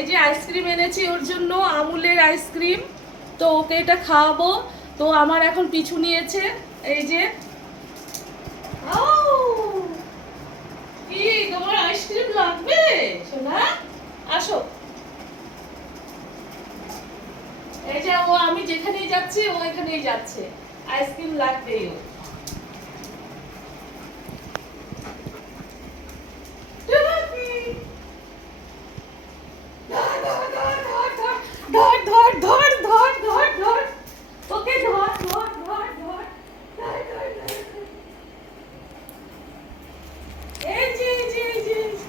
এই যে আইসক্রিম এনেছি, ওর জন্য আমুলের আইসক্রিম। তো ওকে এটা খাওয়াবো। তো আমার এখন পিছু নিয়েছে, এই যে! কি, তোমার আইসক্রিম লাগবে? সোনা, আসো। এই যে ও, আমি যেখানেই যাচ্ছি, ও এখানেই যাচ্ছে। আইসক্রিম লাগবে ও ধর ধর ধর ধর ধর ধর ওকে ধর ধর ধর ধর ধর ধর ধর এই যে এই যে এই যে এই যে।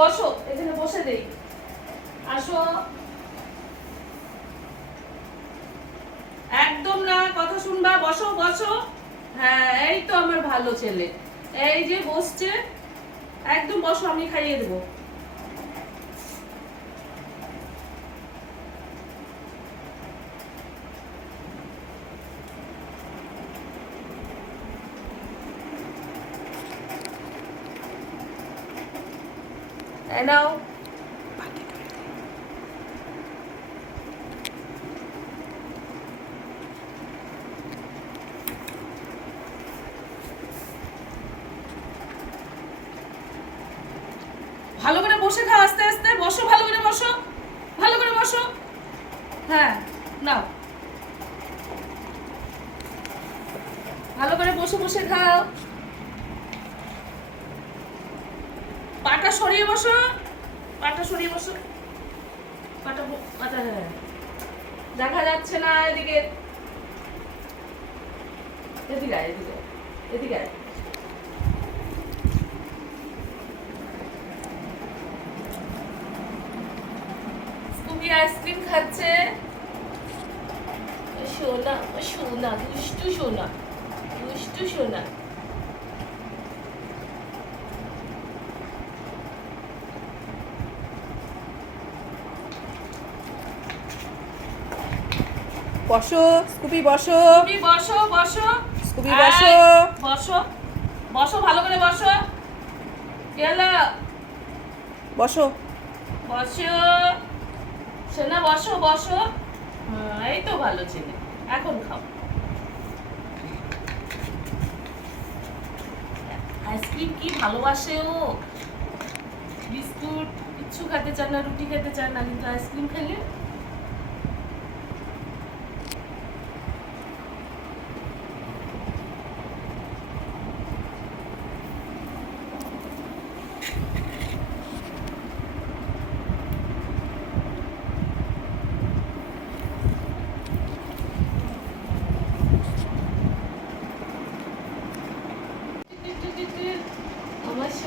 বসো এখানে বসে দেই। আসো। একদম না, কথা শুনবা, বসো বসো। হ্যাঁ এই তো আমার ভালো ছেলে। এই যে বসছে, একদম বসো, আমি খাইয়ে দেবো। নাও ভালো করে বসে খাও আস্তে আস্তে। বসো, ভালো করে বসো। ভালো করে বসো। হ্যাঁ নাও। ভালো করে বসে বসে খাও। পাটা সরিয়ে বসো। পাটা সরিয়ে বসো। পাটা পাটা হ্যাঁ দেখা যাচ্ছে না এদিকে। এদিকে আয়, এদিকে এদিকে আয়। আইসক্রিম খাচ্ছে। সোনা সোনা দুষ্টু সোনা দুষ্টু সোনা বসো স্কুপি বসো। স্কুবি বসো বসো। আয়, বসো। বসো। বসো ভালো করে বসো। গেল বসো। বসো। সোনা বসো বসো। এই তো ভালো ছেলে। এখন খাও। আইসক্রিম কি ভালোবাসে ও? বিস্কুট কিচ্ছু খেতে চায় না রুটি খেতে চায় না কিন্তু আইসক্রিম খেলে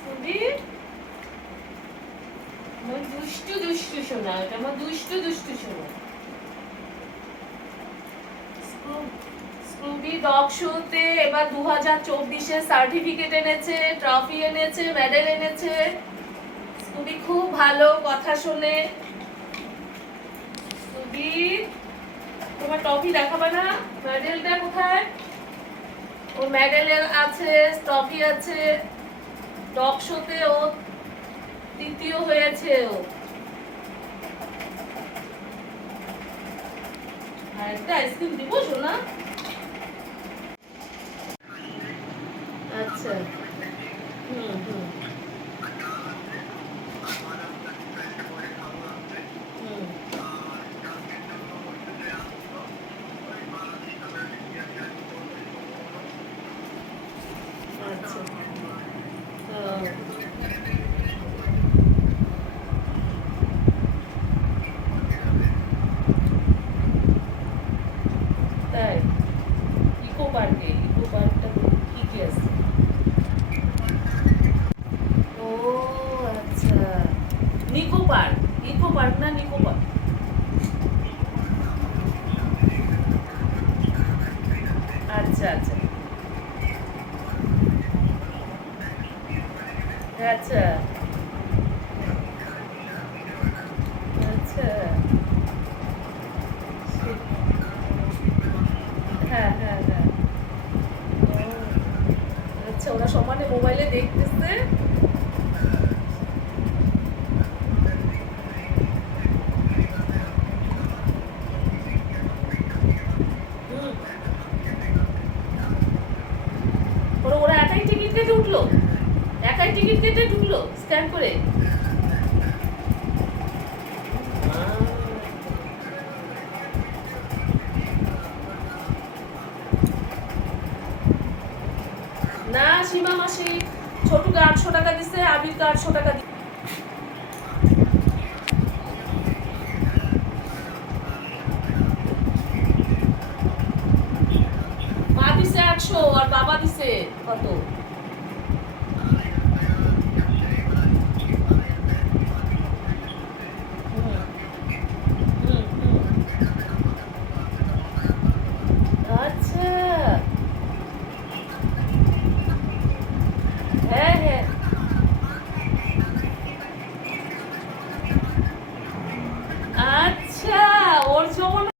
স্কুবি আমার দুষ্টু দুষ্টু সোনা, এটা আমার দুষ্টু দুষ্টু সোনা। স্ক্রু- স্ক্রুবি ডগ শোতে এবার দু হাজার চব্বিশে সার্টিফিকেট এনেছে, ট্রফি এনেছে, মেডেল এনেছে। স্কুবি খুব ভালো কথা শোনে। স্কুবি তোমার ট্রফি দেখাবে না? মেডেলটা কোথায়? ও মেডেল আছে, ট্রফি আছে। ডগ শোতে ও তৃতীয় হয়েছে ও আর একটা আইসক্রিম দিব সোনা? আচ্ছা। আচ্ছা আচ্ছা। আচ্ছা। আচ্ছা। হ্যাঁ হ্যাঁ হ্যাঁ। আচ্ছা ওরা সমানে মোবাইলে দেখতেছে হুম। ওরা ওরা একাই টিকিট কেটে উঠল একাই টিকিট কেটে ঢুকলো স্ক্যান করে। না, সীমা মাসি, ছোটুকে আটশো টাকা দিছে, আবিরকে আটশো টাকা দি মা দিছে আটশো, আর বাবা দিছে কত?